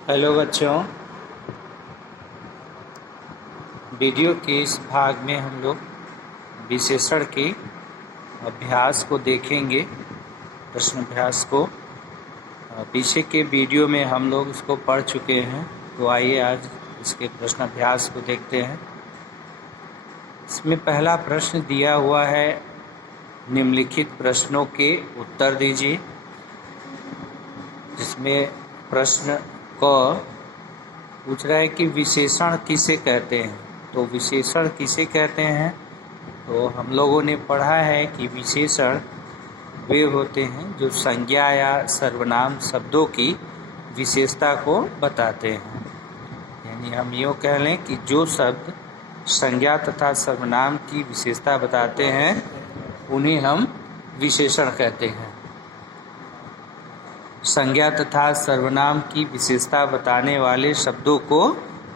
Hello बच्चों, video के इस भाग में हम लोग विशेषण के अभ्यास को देखेंगे। प्रश्न अभ्यास को पीछे के वीडियो में हम लोग इसको पढ़ चुके हैं, तो आइए आज इसके प्रश्न अभ्यास को देखते हैं। इसमें पहला प्रश्न दिया हुआ है, निम्नलिखित प्रश्नों के उत्तर दीजिए। जिसमें प्रश्न क पूछ रहा है कि विशेषण किसे कहते हैं। तो विशेषण किसे कहते हैं, तो हम लोगों ने पढ़ा है कि विशेषण वे होते हैं जो संज्ञा या सर्वनाम शब्दों की विशेषता को बताते हैं। यानी हम यूँ कह लें कि जो शब्द संज्ञा तथा सर्वनाम की विशेषता बताते हैं उन्हें हम विशेषण कहते हैं। संज्ञा तथा सर्वनाम की विशेषता बताने वाले शब्दों को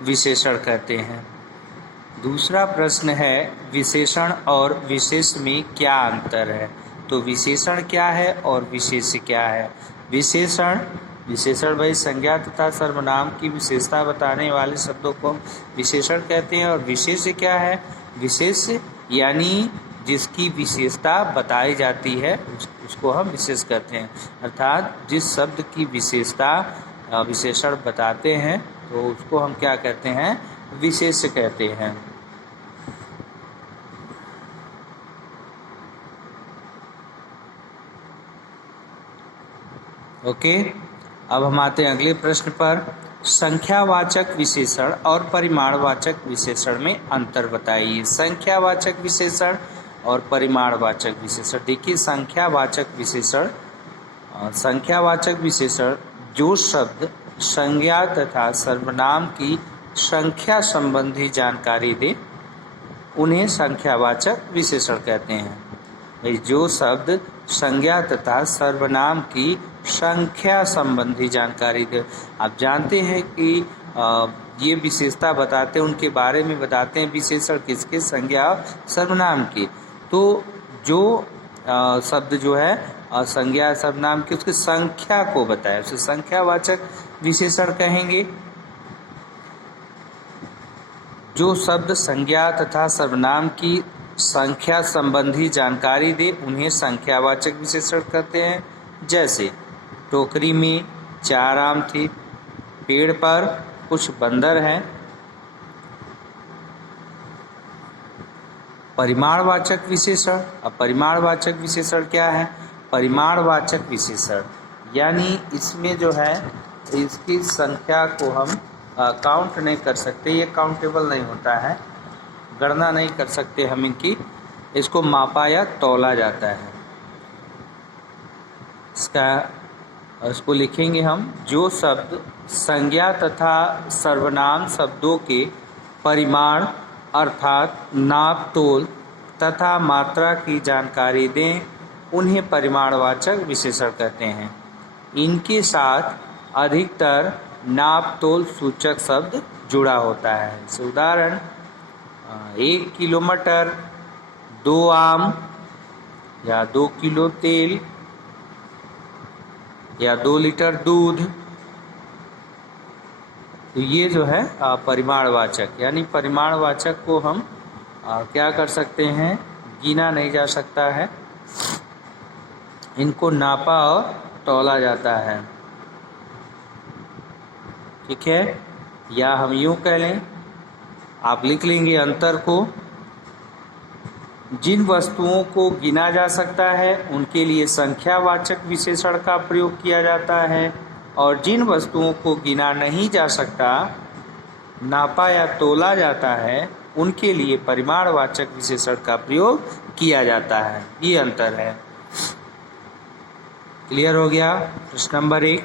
विशेषण कहते हैं। दूसरा प्रश्न है, विशेषण और विशेष में क्या अंतर है। तो विशेषण क्या है और विशेष क्या है। विशेषण भाई संज्ञा तथा सर्वनाम की विशेषता बताने वाले शब्दों को विशेषण कहते हैं। और विशेष क्या है, विशेष यानी जिसकी विशेषता बताई जाती है उसको हम विशेष कहते हैं। अर्थात जिस शब्द की विशेषता विशेषण बताते हैं तो उसको हम क्या कहते हैं, विशेष कहते हैं। ओके, अब हम आते हैं अगले प्रश्न पर। संख्यावाचक विशेषण और परिमाणवाचक विशेषण में अंतर बताइए। संख्यावाचक विशेषण और परिमाणवाचक विशेषण। देखिए, संख्यावाचक विशेषण जो शब्द संज्ञा तथा सर्वनाम की संख्या संबंधी जानकारी दे उन्हें संख्यावाचक विशेषण कहते हैं। जो शब्द संज्ञा तथा सर्वनाम की संख्या संबंधी जानकारी दे। आप जानते हैं कि ये विशेषता बताते हैं, उनके बारे में बताते हैं विशेषण किसके, संज्ञा सर्वनाम की। तो जो शब्द जो है संज्ञा सर्वनाम की उसकी संख्या को बताए उसे संख्यावाचक विशेषण कहेंगे। जो शब्द संज्ञा तथा सर्वनाम की संख्या संबंधी जानकारी दे उन्हें संख्यावाचक विशेषण कहते हैं। जैसे टोकरी में 4 आम थे, पेड़ पर कुछ बंदर हैं। परिमाणवाचक विशेषण। अब परिमाणवाचक विशेषण क्या है, परिमाणवाचक विशेषण यानी इसमें जो है इसकी संख्या को हम काउंट नहीं कर सकते, ये काउंटेबल नहीं होता है, गणना नहीं कर सकते हम इनकी, इसको मापा या तौला जाता है। इसको लिखेंगे हम, जो शब्द संज्ञा तथा सर्वनाम शब्दों के परिमाण अर्थात नाप तोल तथा मात्रा की जानकारी दें उन्हें परिमाणवाचक विशेषण कहते हैं। इनके साथ अधिकतर नाप तोल सूचक शब्द जुड़ा होता है। जैसे उदाहरण, 1 किलो मटर, 2 आम या 2 किलो तेल या 2 लीटर दूध। तो ये जो है परिमाणवाचक, यानी परिमाणवाचक को हम क्या कर सकते हैं, गिना नहीं जा सकता है, इनको नापा और तौला जाता है। ठीक है, या हम यूँ कह लें, आप लिख लेंगे अंतर को। जिन वस्तुओं को गिना जा सकता है उनके लिए संख्यावाचक विशेषण का प्रयोग किया जाता है, और जिन वस्तुओं को गिना नहीं जा सकता, नापा या तोला जाता है, उनके लिए परिमाणवाचक विशेषण का प्रयोग किया जाता है। ये अंतर है। क्लियर हो गया प्रश्न नंबर 1।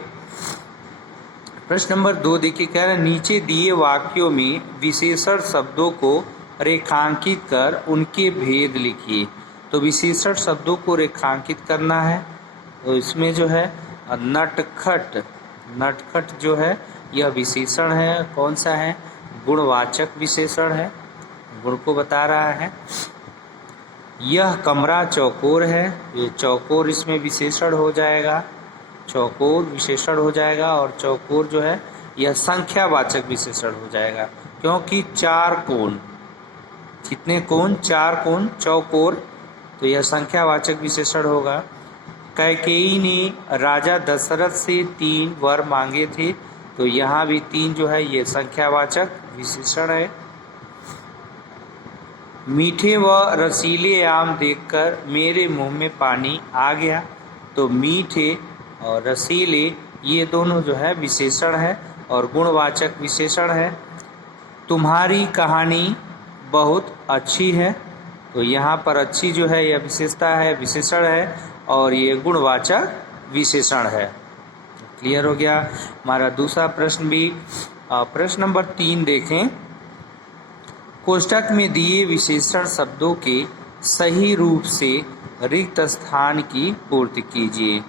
प्रश्न नंबर 2 देखिए, कह रहे हैं नीचे दिए वाक्यों में विशेषण शब्दों को रेखांकित कर उनके भेद लिखिए। तो विशेषण शब्दों को रेखांकित करना है, तो इसमें जो है नटखट जो है यह विशेषण है। कौन सा है, गुणवाचक विशेषण है, गुण को बता रहा है। यह कमरा चौकोर है, ये चौकोर इसमें विशेषण हो जाएगा, चौकोर विशेषण हो जाएगा। और चौकोर जो है यह संख्यावाचक विशेषण हो जाएगा, क्योंकि 4 कोण, कितने कोण? 4 कोण, चौकोर, तो यह संख्यावाचक विशेषण होगा। कैकेयी ने राजा दशरथ से 3 वर मांगे थे, तो यहाँ भी 3 जो है ये संख्यावाचक विशेषण है। मीठे व रसीले आम देखकर मेरे मुंह में पानी आ गया, तो मीठे और रसीले ये दोनों जो है विशेषण है और गुणवाचक विशेषण है। तुम्हारी कहानी बहुत अच्छी है, तो यहाँ पर अच्छी जो है यह विशेषता है, विशेषण है और ये गुणवाचक विशेषण है। क्लियर हो गया। हमारा दूसरा प्रश्न भी, प्रश्न नंबर 3 देखें। कोष्टक में दिए विशेषण शब्दों के सही रूप से रिक्त स्थान की पूर्ति कीजिए।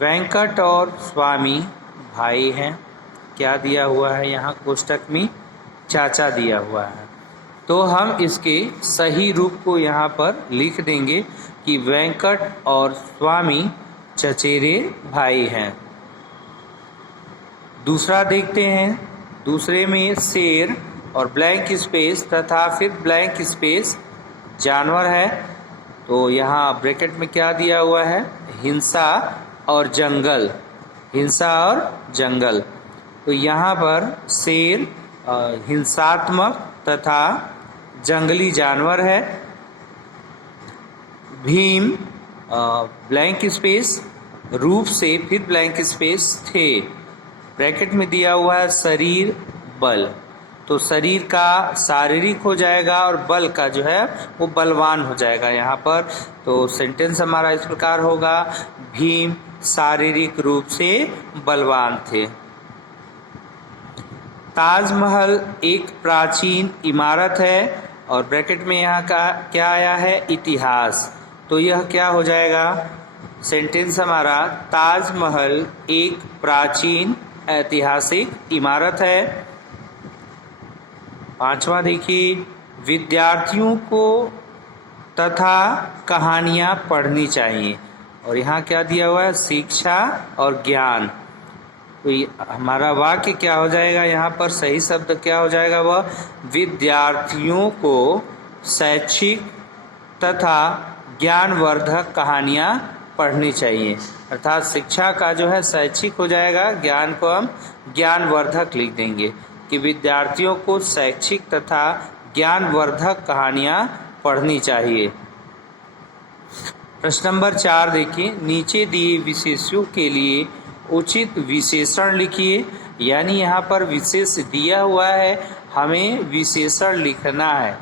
वेंकट और स्वामी भाई हैं, क्या दिया हुआ है यहाँ कोष्टक में? चाचा दिया हुआ है, तो हम इसके सही रूप को यहाँ पर लिख देंगे कि वेंकट और स्वामी चचेरे भाई हैं। दूसरा देखते हैं, दूसरे में शेर और ब्लैंक स्पेस तथा फिर ब्लैंक स्पेस जानवर है, तो यहाँ ब्रैकेट में क्या दिया हुआ है? हिंसा और जंगल, हिंसा और जंगल। तो यहाँ पर शेर हिंसात्मक तथा जंगली जानवर है। भीम ब्लैंक स्पेस रूप से फिर ब्लैंक स्पेस थे, ब्रैकेट में दिया हुआ है शरीर बल, तो शरीर का शारीरिक हो जाएगा और बल का जो है वो बलवान हो जाएगा यहाँ पर। तो सेंटेंस हमारा इस प्रकार होगा, भीम शारीरिक रूप से बलवान थे। ताजमहल एक प्राचीन इमारत है और ब्रैकेट में यहाँ का क्या आया है? इतिहास, तो यह क्या हो जाएगा? सेंटेंस हमारा ताजमहल एक प्राचीन ऐतिहासिक इमारत है। पांचवा देखिए, विद्यार्थियों को तथा कहानियाँ पढ़नी चाहिए, और यहाँ क्या दिया हुआ है? शिक्षा और ज्ञान। तो हमारा वाक्य क्या हो जाएगा? यहाँ पर सही शब्द क्या हो जाएगा? वह विद्यार्थियों को शैक्षिक तथा ज्ञानवर्धक कहानियाँ पढ़नी चाहिए, अर्थात शिक्षा का जो है शैक्षिक हो जाएगा, ज्ञान को हम ज्ञानवर्धक लिख देंगे कि विद्यार्थियों को शैक्षिक तथा ज्ञानवर्धक कहानियाँ पढ़नी चाहिए। प्रश्न नंबर 4 देखिए, नीचे दिए विशेषों के लिए उचित विशेषण लिखिए। यानी यहाँ पर विशेष दिया हुआ है, हमें विशेषण लिखना है।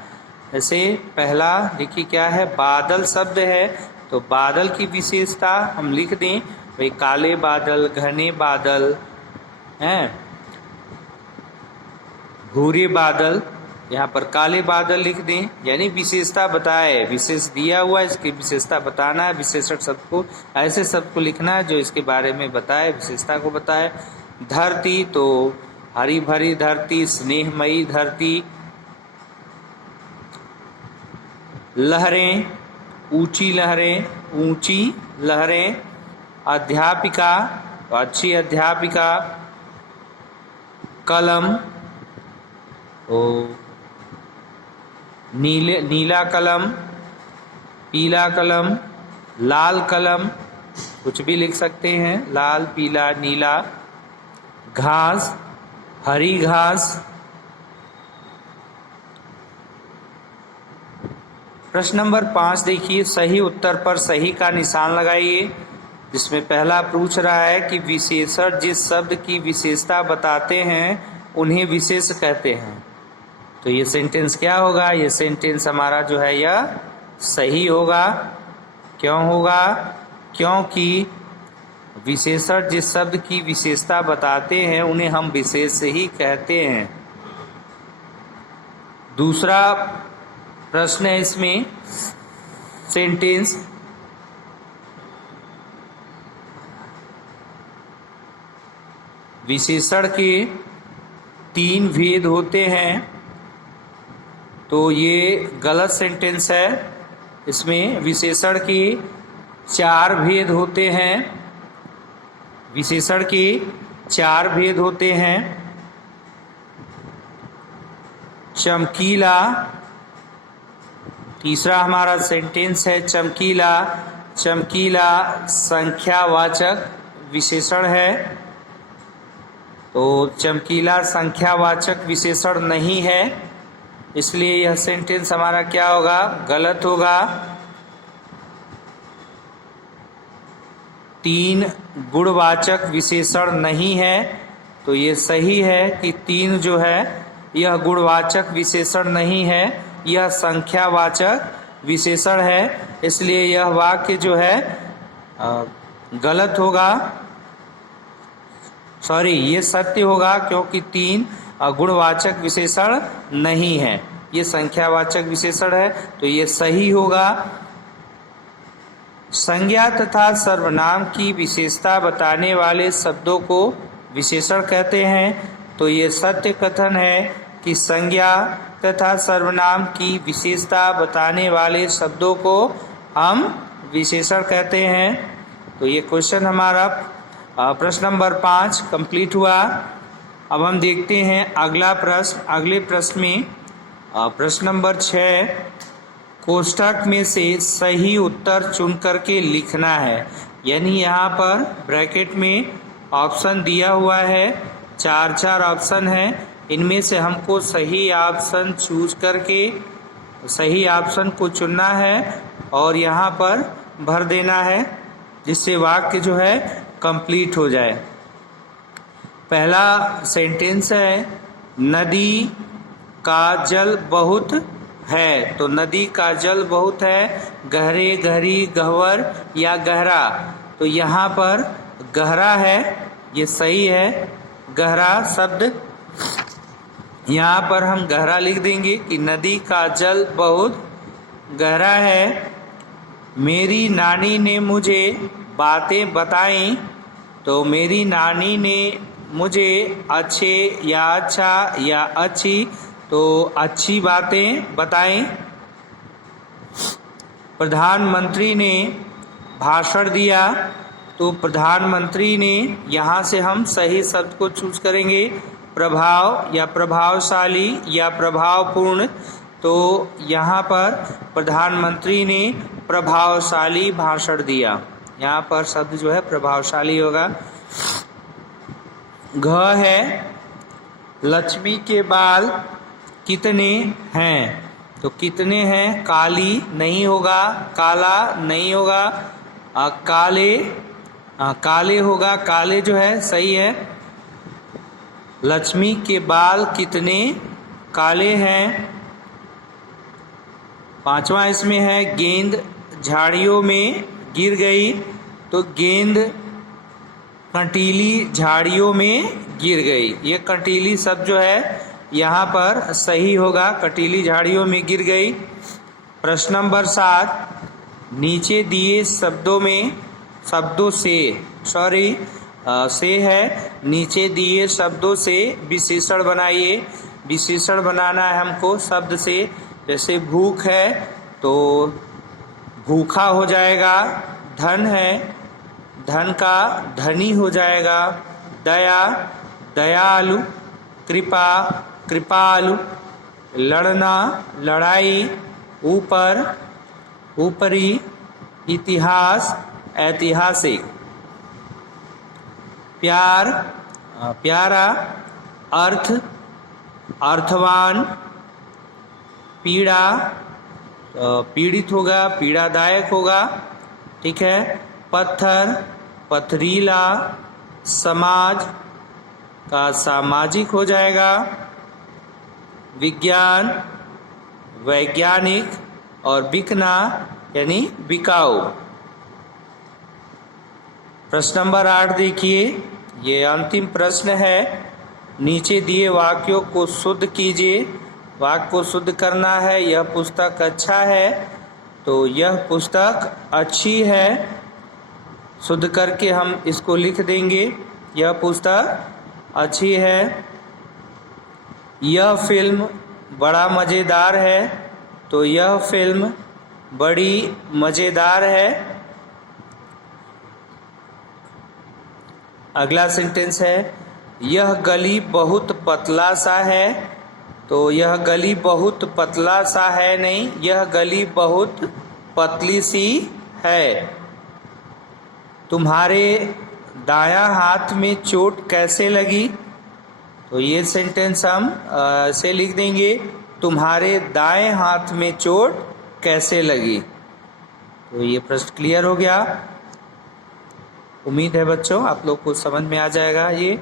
जैसे पहला देखिए क्या है? बादल शब्द है, तो बादल की विशेषता हम लिख दें, भाई काले बादल, घने बादल हैं, भूरे बादल, यहाँ पर काले बादल लिख दें, यानी विशेषता बताए, विशेष दिया हुआ इसकी विशेषता बताना है। विशेषण शब्द को ऐसे शब्द को लिखना है जो इसके बारे में बताए, विशेषता को बताए। धरती, तो हरी भरी धरती, स्नेहमयी धरती। लहरें, ऊंची लहरें, ऊंची लहरें। अध्यापिका, तो अच्छी अध्यापिका। कलम, तो नीला कलम, पीला कलम, लाल कलम, कुछ भी लिख सकते हैं, लाल, पीला, नीला। घास, हरी घास। प्रश्न नंबर 5 देखिए, सही उत्तर पर सही का निशान लगाइए, जिसमें पहला पूछ रहा है कि विशेषण जिस शब्द की विशेषता बताते हैं उन्हें विशेष कहते हैं। तो ये सेंटेंस क्या होगा? ये सेंटेंस हमारा जो है यह सही होगा। क्यों होगा? क्योंकि विशेषण जिस शब्द की विशेषता बताते हैं उन्हें हम विशेष ही कहते हैं। दूसरा प्रश्न है इसमें, सेंटेंस विशेषण के 3 भेद होते हैं, तो ये गलत सेंटेंस है। इसमें विशेषण के 4 भेद होते हैं। विशेषण के 4 भेद होते हैं। चमकीला, तीसरा हमारा सेंटेंस है चमकीला। चमकीला संख्यावाचक विशेषण है, तो चमकीला संख्यावाचक विशेषण नहीं है, इसलिए यह सेंटेंस हमारा क्या होगा, गलत होगा। 3 गुणवाचक विशेषण नहीं है, तो ये सही है कि 3 जो है यह गुणवाचक विशेषण नहीं है, यह संख्यावाचक विशेषण है, इसलिए यह वाक्य जो है गलत होगा। सॉरी, ये सत्य होगा क्योंकि 3 गुणवाचक विशेषण नहीं है, ये संख्यावाचक विशेषण है, तो ये सही होगा। संज्ञा तथा सर्वनाम की विशेषता बताने वाले शब्दों को विशेषण कहते हैं, तो ये सत्य कथन है कि संज्ञा तथा सर्वनाम की विशेषता बताने वाले शब्दों को हम विशेषण कहते हैं। तो ये क्वेश्चन हमारा प्रश्न नंबर 5 कंप्लीट हुआ। अब हम देखते हैं अगला प्रश्न। अगले प्रश्न में प्रश्न नंबर 6 कोष्ठक में से सही उत्तर चुन करके लिखना है। यानी यहाँ पर ब्रैकेट में ऑप्शन दिया हुआ है, 4 ऑप्शन है, इनमें से हमको सही ऑप्शन चूज करके सही ऑप्शन को चुनना है और यहाँ पर भर देना है, जिससे वाक्य जो है कंप्लीट हो जाए। पहला सेंटेंस है नदी का जल बहुत है, तो नदी का जल बहुत है, गहरे, गहरी, गहवर या गहरा, तो यहाँ पर गहरा है, ये सही है। गहरा शब्द यहाँ पर हम गहरा लिख देंगे कि नदी का जल बहुत गहरा है। मेरी नानी ने मुझे बातें बताई, तो मेरी नानी ने मुझे अच्छे या अच्छा या अच्छी, तो अच्छी बातें बताएं। प्रधानमंत्री ने भाषण दिया, तो प्रधानमंत्री ने, यहाँ से हम सही शब्द को चूज करेंगे, प्रभाव या प्रभावशाली या प्रभावपूर्ण, तो यहाँ पर प्रधानमंत्री ने प्रभावशाली भाषण दिया, यहाँ पर शब्द जो है प्रभावशाली होगा। घ है लक्ष्मी के बाल कितने हैं, तो कितने हैं, काली नहीं होगा, काला नहीं होगा, काले होगा, काले जो है सही है। लक्ष्मी के बाल कितने काले हैं। 5वां इसमें है गेंद झाड़ियों में गिर गई, तो गेंद कंटीली झाड़ियों में गिर गई, ये कंटीली शब्द जो है यहाँ पर सही होगा, कंटीली झाड़ियों में गिर गई। प्रश्न नंबर 7 नीचे दिए शब्दों से है, नीचे दिए शब्दों से विशेषण बनाइए। विशेषण बनाना है हमको शब्द से, जैसे भूख है तो भूखा हो जाएगा, धन है धन का धनी हो जाएगा, दया दयालु, कृपा कृपालु, लड़ना लड़ाई, ऊपर ऊपरी, इतिहास ऐतिहासिक, प्यार प्यारा, अर्थ अर्थवान, पीड़ा पीड़ित होगा, पीड़ादायक होगा, ठीक है। पत्थर पथरीला, समाज का सामाजिक हो जाएगा, विज्ञान वैज्ञानिक, और बिकना यानी बिकाऊ। प्रश्न नंबर 8 देखिए, ये अंतिम प्रश्न है। नीचे दिए वाक्यों को शुद्ध कीजिए। वाक्य को शुद्ध करना है। यह पुस्तक अच्छा है, तो यह पुस्तक अच्छी है, शुद्ध करके हम इसको लिख देंगे, यह पुस्तक अच्छी है। यह फिल्म बड़ा मज़ेदार है, तो यह फिल्म बड़ी मज़ेदार है। अगला सेंटेंस है यह गली बहुत पतला सा है। तो यह गली बहुत पतला सा है नहीं, यह गली बहुत पतली सी है। तुम्हारे दायां हाथ में चोट कैसे लगी? तो ये सेंटेंस हम से लिख देंगे, तुम्हारे दाएं हाथ में चोट कैसे लगी। तो ये प्रश्न क्लियर हो गया। उम्मीद है बच्चों आप लोग को समझ में आ जाएगा ये।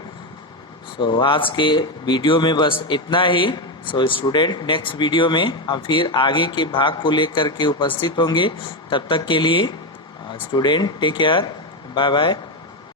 आज के वीडियो में बस इतना ही। स्टूडेंट, नेक्स्ट वीडियो में हम फिर आगे के भाग को लेकर के उपस्थित होंगे। तब तक के लिए student take care, bye bye.